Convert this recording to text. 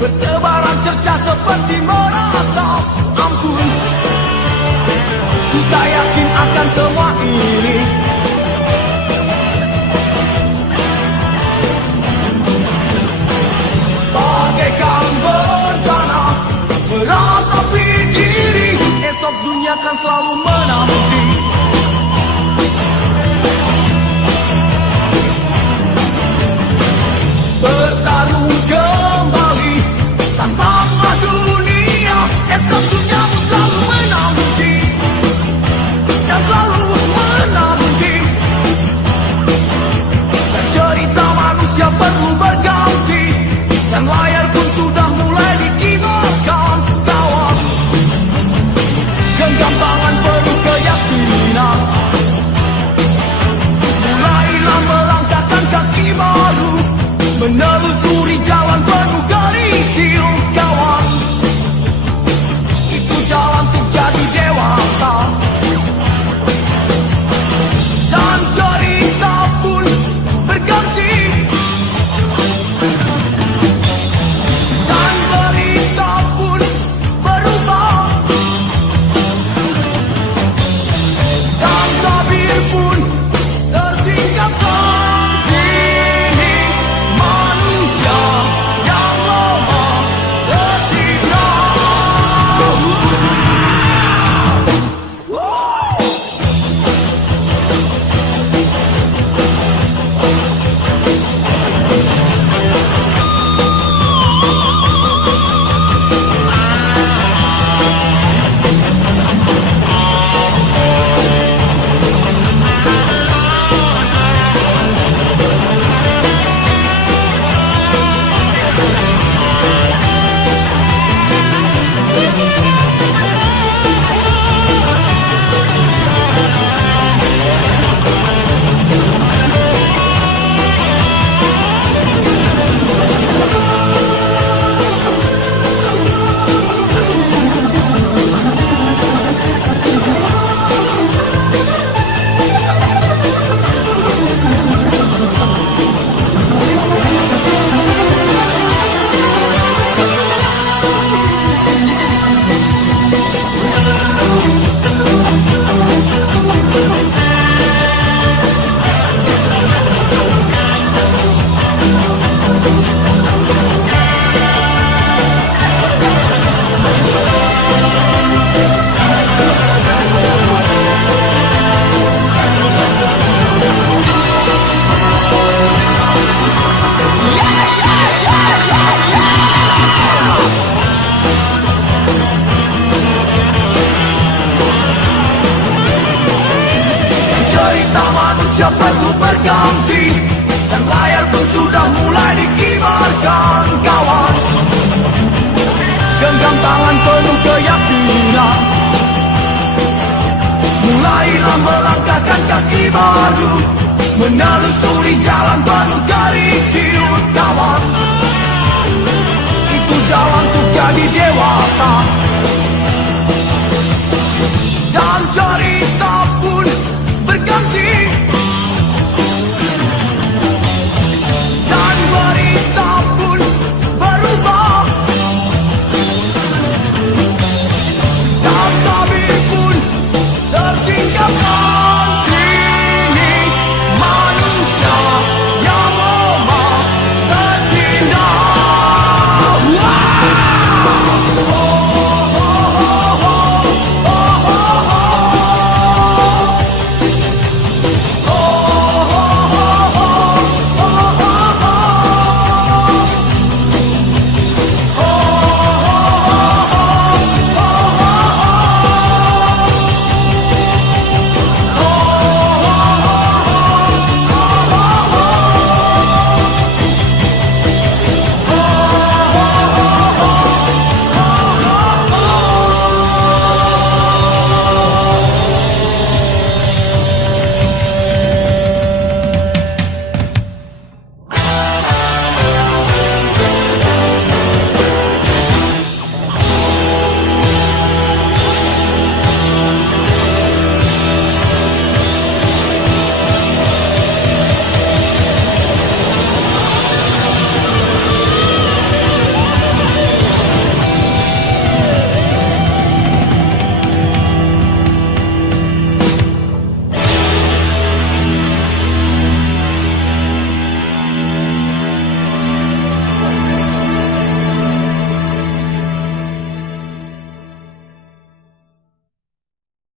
bertebaran cerca seperti meratap. Ampun, kita yakin akan semua ini. Bagaikan bencana meratapi diri, esok dunia kan selalu menanti. Bertarung kembali tanpa dunia, esok duniamu selalu menanti dan selalu menanti. Dan cerita manusia perlu berganti, dan layar pun sudah mulai dikibarkan. Kawan, genggam tangan penuh keyakinan, mulailah melangkahkan kaki baru, menelusuri jalan penuh kerikil. Kawan, itu jalan untuk jadi dewasa. Dan cerita pun berganti, dan berita pun berubah, dan tabir pun tersingkapkan. Ini manusia yang lemah ketika cerita manusia perlu berganti, dan layar pun sudah mulai dikibarkan. Kawan, genggam tangan penuh keyakinan, mulailah melangkahkan kaki baru, menelusuri jalan penuh kerikil. Kawan, itu jalan untuk jadi dewasa.